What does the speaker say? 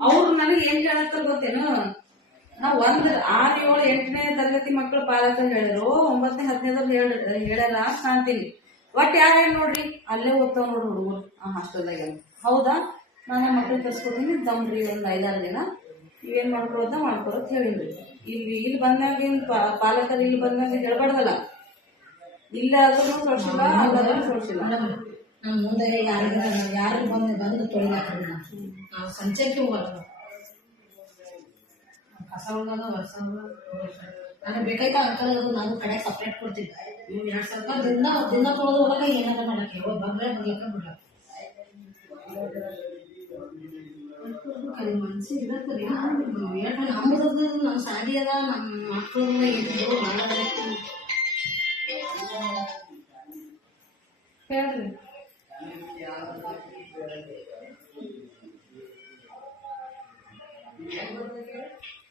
ಅವ್ರು ನನಗೆ ಏನ್ ಹೇಳತ್ತ ಗೊತ್ತೇನು? ನಾ ಒಂದ್ ಆರ್ ಏಳು ಎಂಟನೇ ತರಗತಿ ಮಕ್ಕಳು ಪಾಲಕರು ಹೇಳಿದ್ರು. ಒಂಬತ್ತನೇ ಹತ್ತನೇದವ್ರು ಹೇಳ ಹೇಳ್ಯಾರ ಕಾಣ್ತೀನಿ ಒಟ್ ಯಾರು ನೋಡ್ರಿ? ಅಲ್ಲೇ ಓದ್ತಾವ ನೋಡ್ರಿ ಹುಡುಗರು. ಆ ಹಾಸ್ಟೆಲ್ದಾಗ ಹೌದಾ? ನಾನೇ ಮಕ್ಳಿಗೆ ಕರ್ಸ್ಕೊತೀನಿ. ದಮ್ರಿ ಒಂದು ಐದಾರು ದಿನ. ಇವೇನ್ ಮಾಡ್ಕೊಳೋದ ಮಾಡ್ಕೊಳತ್ ಹೇಳಿದ್ರಿ ಇಲ್ಲಿ ಇಲ್ಲಿ ಬಂದಾಗ ಏನ್ ಪಾಲಕರು ಇಲ್ಲಿ ಬಂದಾಗ ಹೇಳ್ಬಾರ್ದಲ್ಲ. ಇಲ್ಲ ಆದ್ರೂ ಕಳ್ಸಿಲ್ಲ ಅಲ್ಲಾದ್ರೂ ಕಳ್ಸಿಲ್ಲ. ನಮ್ಮ ಮುಂದೆ ಯಾರಿಗ ಯಾರು ಬಂದು ಬಂದು ತೊಳಿದಾಕ್ರಿ ನಾವು ನಾವು ಸಂಚಕ್ಕೆ ಹೋಗಲ್ಲ. ಕಸ ಹೋಗೋದು ವರ್ಷ ನನಗೆ ಬೇಕಾಯ್ತ ಅಂಕಲ್ ನಾನು ಕಡೆ ಸಪ್ರೇಟ್ ಕೊಡ್ತಿದ್ದೆ ನೀವು ಎರಡು ಸಾವಿರ ದಿನ ದಿನ ತೊಳೆದು ಹೋಗಕ್ಕೆ ಏನಾರ ಮಾಡಕ್ಕೆ. ಹೋಗಿ ಬಂದ್ರೆ ಬರ್ಲಕ್ಕ ಬಿಡ್ಲಕ್ಕ ಕರಿ ಮನ್ಸಿ ನಮ್ಮ ಅದ ನಮ್ಮ ಹೇಳ್ರಿ. Thank you.